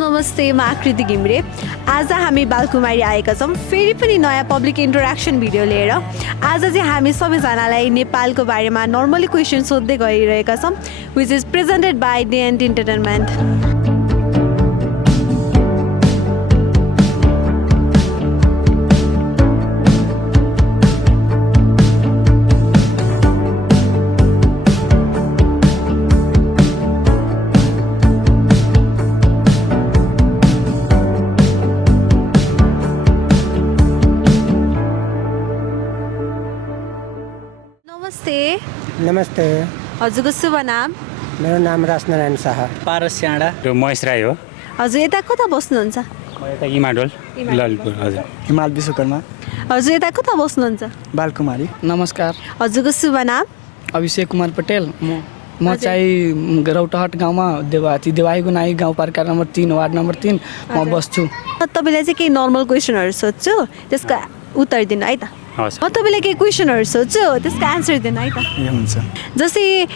नमस्ते, म आकृति घिम्रे। आज हामी बालकुमारी आएका छौँ फेरि पनि नयाँ पब्लिक इन्टरेक्सन भिडियो लिएर। आज चाहिँ हामी सबैजनालाई नेपालको बारेमा नर्मली क्वेसन सोध्दै गइरहेका छौँ, which is presented by DNT entertainment. नमस्ते। हजुरको शुभ नाम? मेरो नाम राजनारायण शाह। पारस स्याँडा। त्यो महेश राई हो। हजुर यता कता बस्नुहुन्छ? म यता इमाडोल ललितपुर। हजुर हिमाल विश्वकर्मा। हजुर यता कता बस्नुहुन्छ? बालकुमारी। नमस्कार। हजुरको शुभ नाम? अभिषेक कुमार पटेल। म चाहिँ रौटहट गाउँमा देवाई गुनाई गाउँपालिका नम्बर 3 वार्ड नम्बर 3 म बस्छु। तपाईँलाई चाहिँ केही नर्मल क्वेसनहरू सोध्छु, त्यसको उत्तर दिनु है त। म तपाईँलाई केही क्वेसनहरू सोध्छु, त्यसको एन्सर दिनु है त। हुन्छ। जस्तै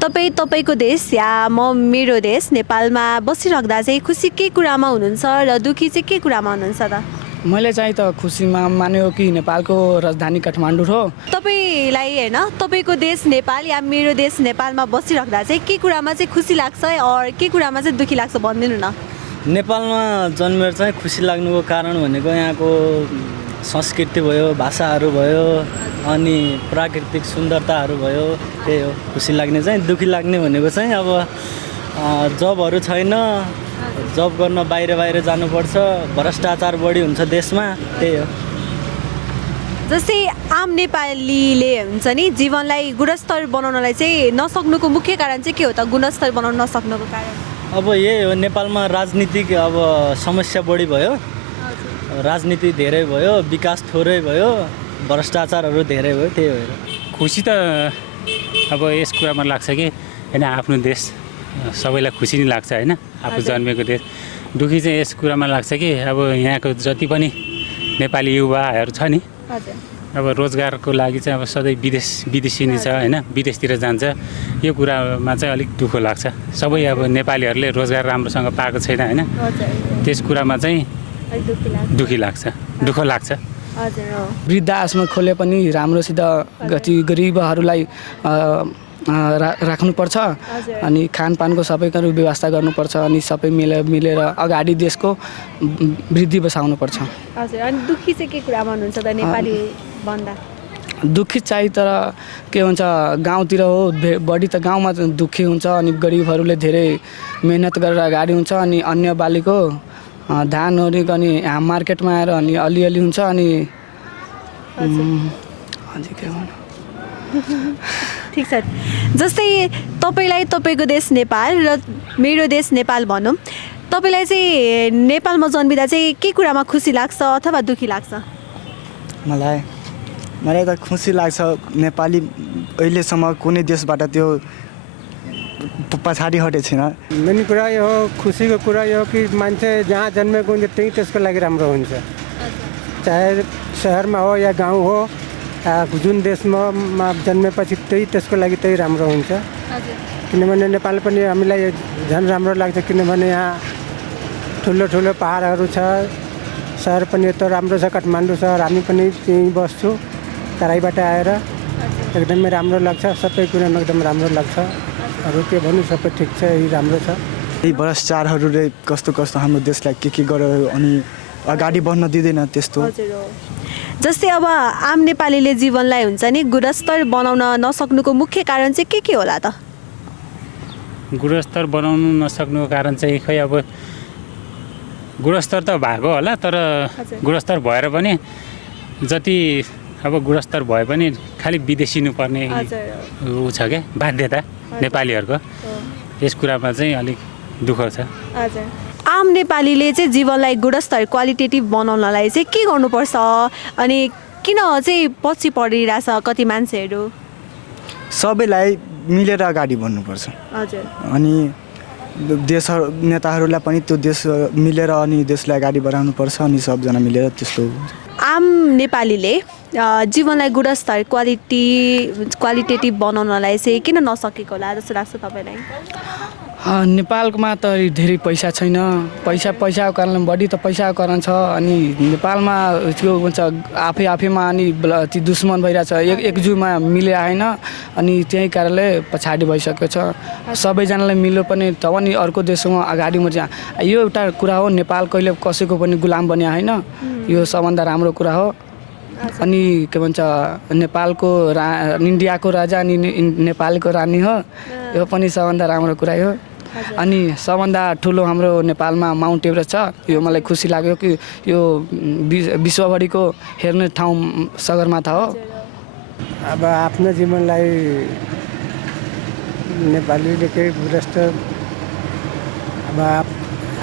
तपाईँको देश या मेरो देश नेपालमा बसिराख्दा चाहिँ खुसी के कुरामा हुनुहुन्छ र दुःखी चाहिँ के कुरामा हुनुहुन्छ त? मैले चाहिँ त खुसीमा मान्यो कि नेपालको राजधानी काठमाडौँ हो। तपाईँलाई होइन, तपाईँको देश नेपाल या मेरो देश नेपालमा बसिराख्दा चाहिँ के कुरामा चाहिँ खुसी लाग्छ और के कुरामा चाहिँ दुःखी लाग्छ भनिदिनु न। नेपालमा जन्मेर चाहिँ खुसी लाग्नुको कारण भनेको यहाँको संस्कृति भयो, भाषाहरू भयो, अनि प्राकृतिक सुन्दरताहरू भयो, त्यही हो खुसी लाग्ने। चाहिँ दुःखी लाग्ने भनेको चाहिँ अब जबहरू छैन, जब गर्न बाहिर जानुपर्छ, भ्रष्टाचार बढी हुन्छ देशमा, त्यही हो। जस्तै आम नेपालीले हुन्छ नि जीवनलाई गुणस्तर बनाउनलाई चाहिँ नसक्नुको मुख्य कारण चाहिँ के हो त? गुणस्तर बनाउन नसक्नुको कारण अब यही हो, नेपालमा राजनीतिक अब समस्या बढी भयो, राजनीति धेरै भयो, विकास थोरै भयो, भ्रष्टाचारहरू धेरै भयो, त्यही भएर। खुसी त अब यस कुरामा लाग्छ कि होइन आफ्नो देश सबैलाई खुसी नै लाग्छ होइन, आफू जन्मेको देश। दुःखी चाहिँ यस कुरामा लाग्छ कि अब यहाँको जति पनि नेपाली युवाहरू छ नि, अब रोजगारको लागि चाहिँ अब सधैँ विदेशी छ होइन, विदेशतिर जान्छ। यो कुरामा चाहिँ अलिक दुःख लाग्छ। सबै अब नेपालीहरूले रोजगार राम्रोसँग पाएको छैन होइन, त्यस कुरामा चाहिँ दुःख लाग्छ। वृद्ध आश्रम खोले पनि राम्रोसित गरिबहरूलाई राख्नुपर्छ, अनि खानपानको सबैको व्यवस्था गर्नुपर्छ, अनि सबै मिलेर अगाडि देशको वृद्धि बसाउनुपर्छ। हजुर, अनि दुःखी चाहिँ के कुरामा हुनुहुन्छ त नेपाली भन्दा? दुःखी चाहिँ तर के हुन्छ, गाउँतिर हो बढी त गाउँमा दुःखी हुन्छ, अनि गरिबहरूले धेरै मेहनत गरेर अगाडि हुन्छ, अनि अन्य बालीको धानहरू अनि मार्केटमा आएर अनि अलिअलि हुन्छ। अनि हजुर के भन्नु, ठिक छ। जस्तै तपाईँलाई तपाईँको देश नेपाल र मेरो देश नेपाल भनौँ, तपाईँलाई चाहिँ नेपालमा जन्मिँदा चाहिँ के कुरामा खुसी लाग्छ अथवा दुःखी लाग्छ? मलाई त खुसी लाग्छ। नेपाली अहिलेसम्म कुनै देशबाट त्यो पछाडि हटेको छैन। मेन कुरा यो हो, खुसीको कुरा यो हो कि मान्छे जहाँ जन्मेको हुन्छ त्यही त्यसको लागि राम्रो हुन्छ, चाहे सहरमा हो या गाउँ हो, जुन देशमा जन्मेपछि त्यही त्यसको लागि त्यही राम्रो हुन्छ। किनभने नेपाल पनि हामीलाई झन् राम्रो लाग्छ, किनभने यहाँ ठुलो पहाडहरू छ, सहर पनि यत्रो राम्रो छ काठमाडौँ सहर। हामी पनि त्यहीँ बस्छु तराईबाट आएर, एकदमै राम्रो लाग्छ, सबै कुरामा एकदम राम्रो लाग्छ। अरू के भन्नु, सबै ठिक छ, यही राम्रो छ। यही भ्रष्टाचारहरूले कस्तो हाम्रो देशलाई के गर्यो अनि अगाडि बढ्न दिँदैन त्यस्तो। जस्तै अब आम नेपालीले जीवनलाई हुन्छ नि गुणस्तर बनाउन नसक्नुको मुख्य कारण चाहिँ के होला त? गुणस्तर बनाउनु नसक्नुको कारण चाहिँ खै अब गुणस्तर त भएको होला, तर गुणस्तर भएर पनि जति अब गुणस्तर भए पनि खालि विदेशिनु पर्ने ऊ छ क्या बाध्यता नेपालीहरूको। यस कुरामा चाहिँ अलिक दुःख छ। आम नेपालीले चाहिँ जीवनलाई गुणस्तर क्वालिटेटिभ बनाउनलाई चाहिँ के गर्नुपर्छ, अनि किन चाहिँ पछि परिरहेछ कति मान्छेहरू? सबैलाई मिलेर अगाडि बढ्नुपर्छ। अनि नेताहरूलाई पनि त्यो देश मिलेर अनि देशलाई अगाडि बढाउनुपर्छ, अनि सबजना मिलेर त्यस्तो। आम नेपालीले जीवनलाई गुणस्तर क्वालिटेटिभ बनाउनलाई चाहिँ किन नसकेको होला जस्तो लाग्छ तपाईँलाई? नेपालमा त धेरै पैसा छैन, पैसाको कारण बढी त पैसाको कारण छ। अनि नेपालमा त्यो भन्छ आफैमा अनि ती दुश्मन भइरहेछ, एकजुटमा मिले आएन अनि त्यही कारणले पछाडि भइसकेको छ। सबैजनालाई मिल्यो पनि तब नि अर्को देशमा अगाडि मर्छ। यो एउटा कुरा हो, नेपाल कहिले कसैको पनि गुलाम बन्या होइन, यो सबभन्दा राम्रो कुरा हो। अनि के भन्छ नेपालको इन्डियाको राजा अनि नेपालको रानी हो, यो पनि सबभन्दा राम्रो कुरा हो। अनि सबभन्दा ठुलो हाम्रो नेपालमा माउन्ट एभरेस्ट छ, यो मलाई खुसी लाग्यो कि यो विश्वभरिको हेर्ने ठाउँ सगरमाथा हो। अब आफ्नो जीवनलाई नेपालीले केही जस्तो अब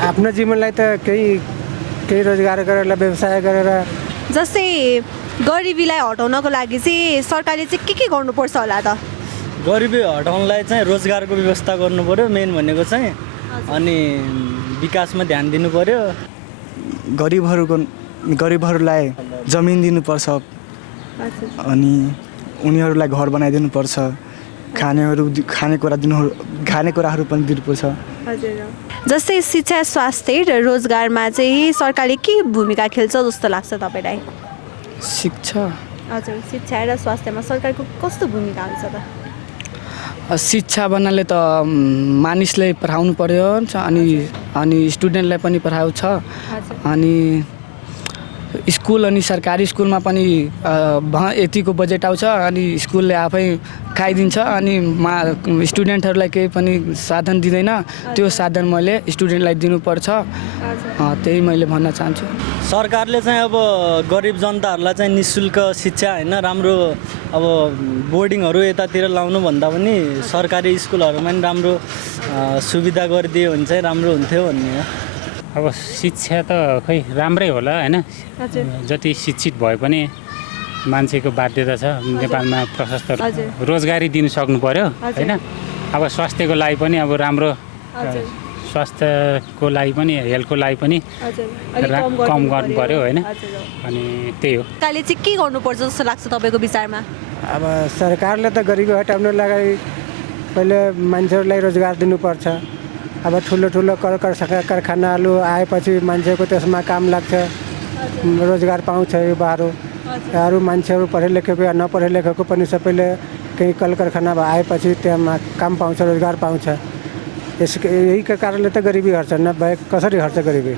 आफ्नो जीवनलाई त केही रोजगार गरेर व्यवसाय गरेर जस्तै गरिबीलाई हटाउनको लागि चाहिँ सरकारले चाहिँ के गर्नुपर्छ होला त? गरिबी हटाउनलाई चाहिँ रोजगारको व्यवस्था गर्नु पर्यो मेन भनेको चाहिँ, अनि विकासमा ध्यान दिनु पर्यो। गरिबहरूलाई जमिन दिनुपर्छ अनि उनीहरूलाई घर बनाइदिनुपर्छ, खानेकुराहरू पनि दिनुपर्छ। जस्तै शिक्षा, स्वास्थ्य र रोजगारमा चाहिँ सरकारले के भूमिका खेल्छ जस्तो लाग्छ तपाईँलाई? शिक्षा र स्वास्थ्यमा सरकारको कस्तो भूमिका हुन्छ त? शिक्षा भन्नाले त मानिसले पढाउनु पर्यो अनि स्टुडेन्टलाई पनि पढाउँछ। अनि स्कुल अनि सरकारी स्कुलमा पनि यतिको बजेट आउँछ अनि स्कुलले आफै खाइदिन्छ अनि स्टुडेन्टहरूलाई केही पनि साधन दिँदैन, त्यो साधन मैले स्टुडेन्टलाई दिनुपर्छ, त्यही मैले भन्न चाहन्छु। सरकारले चाहिँ अब गरिब जनताहरूलाई चाहिँ निःशुल्क शिक्षा होइन, राम्रो अब बोर्डिङहरू यतातिर लाउनु भन्दा पनि सरकारी स्कुलहरूमा पनि राम्रो सुविधा गरिदियो भने चाहिँ राम्रो हुन्थ्यो भन्ने हो। अब शिक्षा त खै राम्रै होला होइन, जति शिक्षित भए पनि मान्छेको बाध्यता छ नेपालमा प्रशस्त रोजगारी दिनु सक्नु पर्यो होइन। अब स्वास्थ्यको लागि पनि अब राम्रो स्वास्थ्यको लागि पनि हेल्थको लागि पनि कम गर्नु पर्यो होइन, अनि त्यही हो। सरकारले चाहिँ के गर्नुपर्छ जस्तो लाग्छ तपाईँको विचारमा? अब सरकारले त गरिबी हटाउनु लागि पहिले मान्छेहरूलाई रोजगार दिनुपर्छ। अब ठुलो कारखानाहरू आएपछि मान्छेको त्यसमा काम लाग्छ, रोजगार पाउँछ युवाहरू मान्छेहरू पढे लेखेको या नपढे लेखेको पनि सबैले केही कल कारखाना आएपछि त्यहाँ काम पाउँछ, रोजगार पाउँछ। यही कारणले त गरिबी हट्छ, नभए कसरी हट्छ गरिबी?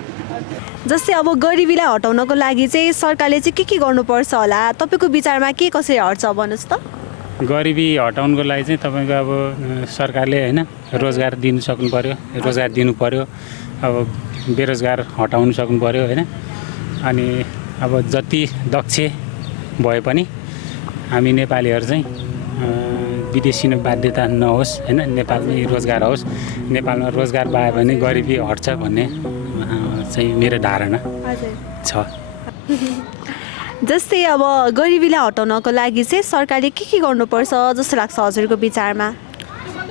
जस्तै अब गरिबीलाई हटाउनको लागि चाहिँ सरकारले चाहिँ के गर्नुपर्छ होला तपाईँको विचारमा? के कसरी हट्छ भन्नुहोस् त? गरिबी हटाउनको लागि चाहिँ तपाईँको अब सरकारले होइन रोजगार दिनु सक्नु पर्यो, रोजगार दिनु पर्यो, अब बेरोजगार हटाउनु सक्नु पर्यो होइन। अनि अब जति दक्ष भए पनि हामी नेपालीहरू चाहिँ विदेशी बाध्यता नहोस् होइन, नेपालमै रोजगार होस्, नेपालमा रोजगार पायो भने गरिबी हट्छ भन्ने चाहिँ मेरो धारणा छ। जस्तै अब गरिबीलाई हटाउनको लागि चाहिँ सरकारले के गर्नुपर्छ जस्तो लाग्छ हजुरको विचारमा?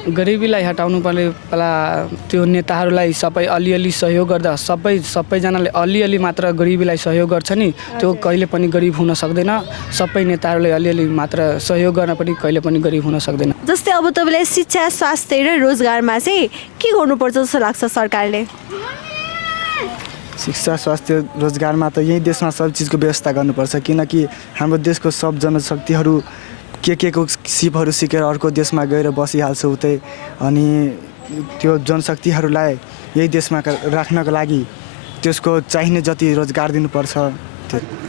गरिबीलाई हटाउनु पहिला त्यो नेताहरूलाई सबै अलिअलि सहयोग गर्दा सबैजनाले अलिअलि मात्र गरिबीलाई सहयोग गर्छ नि, त्यो कहिले पनि गरिब हुन सक्दैन। सबै नेताहरूले अलिअलि मात्र सहयोग गर्न पनि कहिले पनि गरिब हुन सक्दैन। जस्तै अब तपाईँलाई शिक्षा, स्वास्थ्य र रोजगारमा चाहिँ के गर्नुपर्छ जस्तो लाग्छ सरकारले? शिक्षा, स्वास्थ्य, रोजगारमा त यही देशमा सब चिजको व्यवस्था गर्नुपर्छ, किनकि हाम्रो देशको सब जनशक्तिहरू के को सिपहरू सिकेर अर्को देशमा गएर बसिहाल्छ उतै, अनि त्यो जनशक्तिहरूलाई यही देशमा राख्नको लागि त्यसको चाहिने जति रोजगार दिनुपर्छ।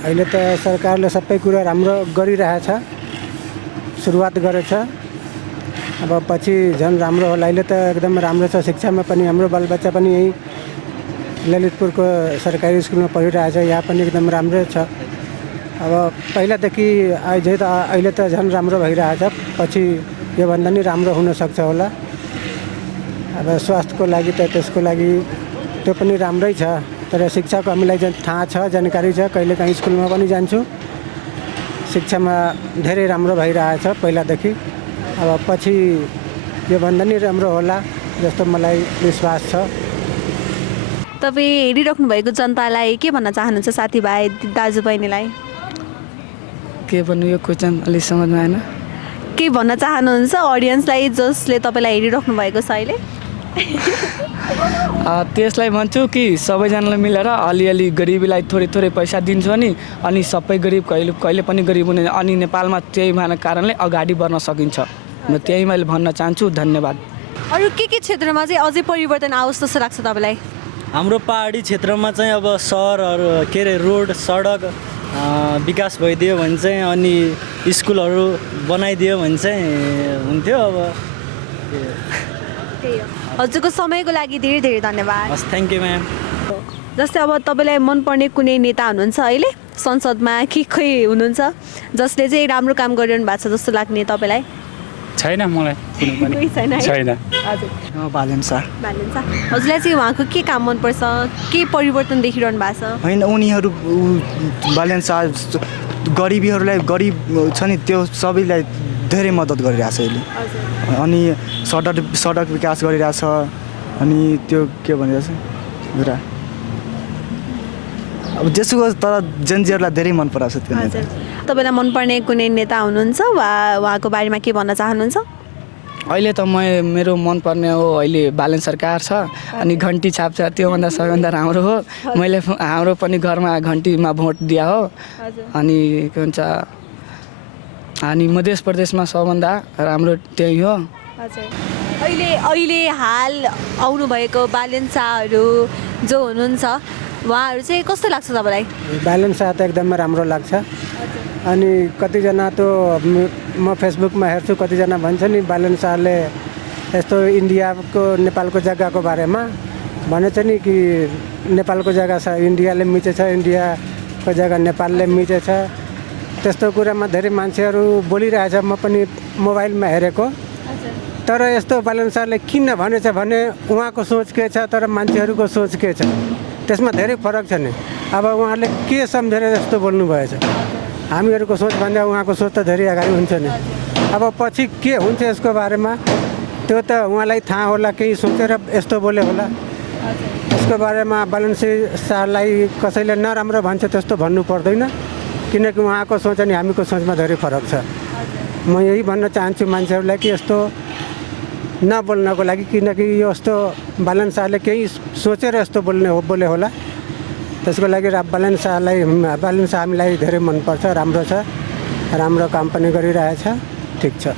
अहिले त सरकारले सबै कुरा राम्रो गरिरहेछ, सुरुवात गरेछ, अब पछि झन् राम्रो होला। अहिले त एकदम राम्रो छ, शिक्षामा पनि हाम्रो बालबच्चा पनि यही ललितपुरको सरकारी स्कुलमा पढिरहेछ, यहाँ पनि एकदम राम्रै छ। अब पहिलादेखि अहिले त झन् राम्रो भइरहेछ, पछि योभन्दा नि राम्रो हुनसक्छ होला। अब स्वास्थ्यको लागि त त्यसको लागि त्यो पनि राम्रै छ, तर शिक्षाको हामीलाई थाहा छ, जानकारी छ, कहिलेकाहीँ स्कुलमा पनि जान्छु। शिक्षामा धेरै राम्रो भइरहेछ पहिलादेखि, अब पछि योभन्दा नि राम्रो होला जस्तो मलाई विश्वास छ। तपाईँ हेरिराख्नु भएको जनतालाई के भन्न चाहनुहुन्छ? साथीभाइ, दाजुबहिनीलाई के भन्नु? यो क्वेसन अलिक समझमा आएन। के भन्न चाहनुहुन्छ अडियन्सलाई जसले तपाईँलाई हेरिराख्नु भएको छ अहिले? त्यसलाई भन्छु कि सबैजनाले मिलेर अलिअलि गरिबीलाई थोरै थोरै पैसा दिन्छ अनि सबै गरिब कहिले कहिले पनि गरिब हुने अनि नेपालमा त्यही भएको कारणले अगाडि बढ्न सकिन्छ। म त्यही मैले भन्न चाहन्छु। धन्यवाद। अरू के क्षेत्रमा चाहिँ अझै परिवर्तन आओस् जस्तो लाग्छ तपाईँलाई? हाम्रो पहाडी क्षेत्रमा चाहिँ अब सहरहरू के अरे रोड सडक विकास भइदियो भने चाहिँ अनि स्कुलहरू बनाइदियो भने चाहिँ हुन्थ्यो। अब त्यही हो। हजुरको समयको लागि धेरै धेरै धन्यवाद। हस्, थ्याङ्क यू म्याम। जस्तै अब तपाईँलाई मनपर्ने कुनै नेता हुनुहुन्छ अहिले संसदमा कि खोइ हुनुहुन्छ जसले चाहिँ राम्रो काम गरिरहनु भएको छ जस्तो लाग्ने तपाईँलाई? छैन, मलाई कुनै पनि कोही छैन है? छैन। हजुर बालेन शाह हजुरलाई चाहिँ उहाँको के काम मनपर्छ, के परिवर्तन देखिरहनु भएको छ? होइन, उनीहरू बालेन शाह गरिबीहरूलाई गरिब छ नि त्यो सबैलाई धेरै मद्दत गरिरहेछ अहिले। अनि सडक विकास गरिरहेछ। अनि त्यो के भनिरहेछ कुरा अब जेसुको तर जेनजीहरूलाई धेरै मन पराएको छ त्यो नेता। तपाईँलाई मनपर्ने कुनै नेता हुनुहुन्छ वा उहाँको बारेमा के भन्न चाहनुहुन्छ? अहिले त मेरो मनपर्ने हो अहिले बालेन सरकार छ अनि घन्टी छाप छ, त्योभन्दा सबैभन्दा राम्रो हो। मैले हाम्रो पनि घरमा घन्टीमा भोट दिया हो। अनि के भन्छ अनि मध्य प्रदेशमा सबभन्दा राम्रो त्यही हो। अहिले हाल आउनुभएको बालेन शाहहरू जो हुनुहुन्छ उहाँहरू चाहिँ कस्तो लाग्छ तपाईँलाई? बालेन शाह त एकदमै राम्रो लाग्छ। अनि कतिजना त म फेसबुकमा हेर्छु, कतिजना भन्छ नि बालेन शाहले यस्तो इन्डियाको नेपालको जग्गाको बारेमा भनेछ नि कि नेपालको जग्गा छ इन्डियाले मिचेछ, इन्डियाको जग्गा नेपालले मिचेछ। त्यस्तो कुरामा धेरै मान्छेहरू बोलिरहेछ, म पनि मोबाइलमा हेरेको। तर यस्तो बालेन शाहले किन भनेछ भने उहाँको सोच के छ तर मान्छेहरूको सोच के छ त्यसमा धेरै फरक छ नि। अब उहाँले के सम्झेर यस्तो बोल्नुभएछ, हामीहरूको सोचभन्दा उहाँको सोच त धेरै अगाडि हुन्छ नि। अब पछि के हुन्छ यसको बारेमा त्यो त उहाँलाई थाहा होला, केही सोचेर यस्तो बोले होला। यसको बारेमा बालेन शाहलाई कसैले नराम्रो भन्छ त्यस्तो भन्नु पर्दैन, किनकि उहाँको सोच अनि हामीको सोचमा धेरै फरक छ। म यही भन्न चाहन्छु मान्छेहरूलाई कि यस्तो नबोल्नको लागि, किनकि यो यस्तो बालेन शाहले केही सोचेर यस्तो बोले होला। त्यसको लागि बालेन शाह हामीलाई धेरै मनपर्छ, राम्रो छ, राम्रो काम पनि गरिरहेछ, ठिक छ।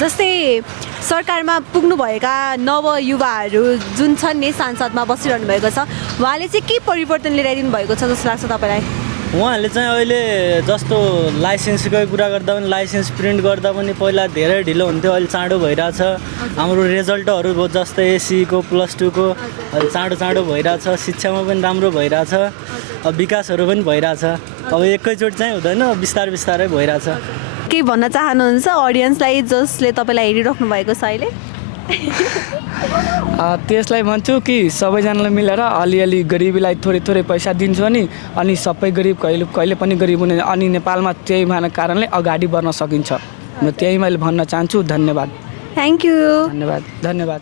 जस्तै सरकारमा पुग्नुभएका नवयुवाहरू जुन छन् नि सांसदमा बसिरहनु भएको छ उहाँले चाहिँ के परिवर्तन लिएर आइदिनु भएको छ जस्तो लाग्छ तपाईँलाई? उहाँहरूले चाहिँ अहिले जस्तो लाइसेन्सकै कुरा गर्दा पनि लाइसेन्स प्रिन्ट गर्दा पनि पहिला धेरै ढिलो हुन्थ्यो, अहिले चाँडो भइरहेछ। हाम्रो रिजल्टहरू जस्तै एसीको +2को अहिले चाँडो भइरहेछ। शिक्षामा पनि राम्रो भइरहेछ, विकासहरू पनि भइरहेछ। अब एकैचोटि चाहिँ हुँदैन, बिस्तारै भइरहेछ। के भन्न चाहनुहुन्छ अडियन्सलाई जसले तपाईँलाई हेरिराख्नु भएको छ अहिले? त्यसलाई भन्छु कि सबैजनाले मिलेर अलिअलि गरिबीलाई थोरै थोरै पैसा दिन्छ अनि सबै गरिब कहिले कहिले पनि गरिब हुने अनि नेपालमा त्यही भएको कारणले अगाडि बढ्न सकिन्छ। म त्यही मैले भन्न चाहन्छु। धन्यवाद। Thank you. धन्यवाद।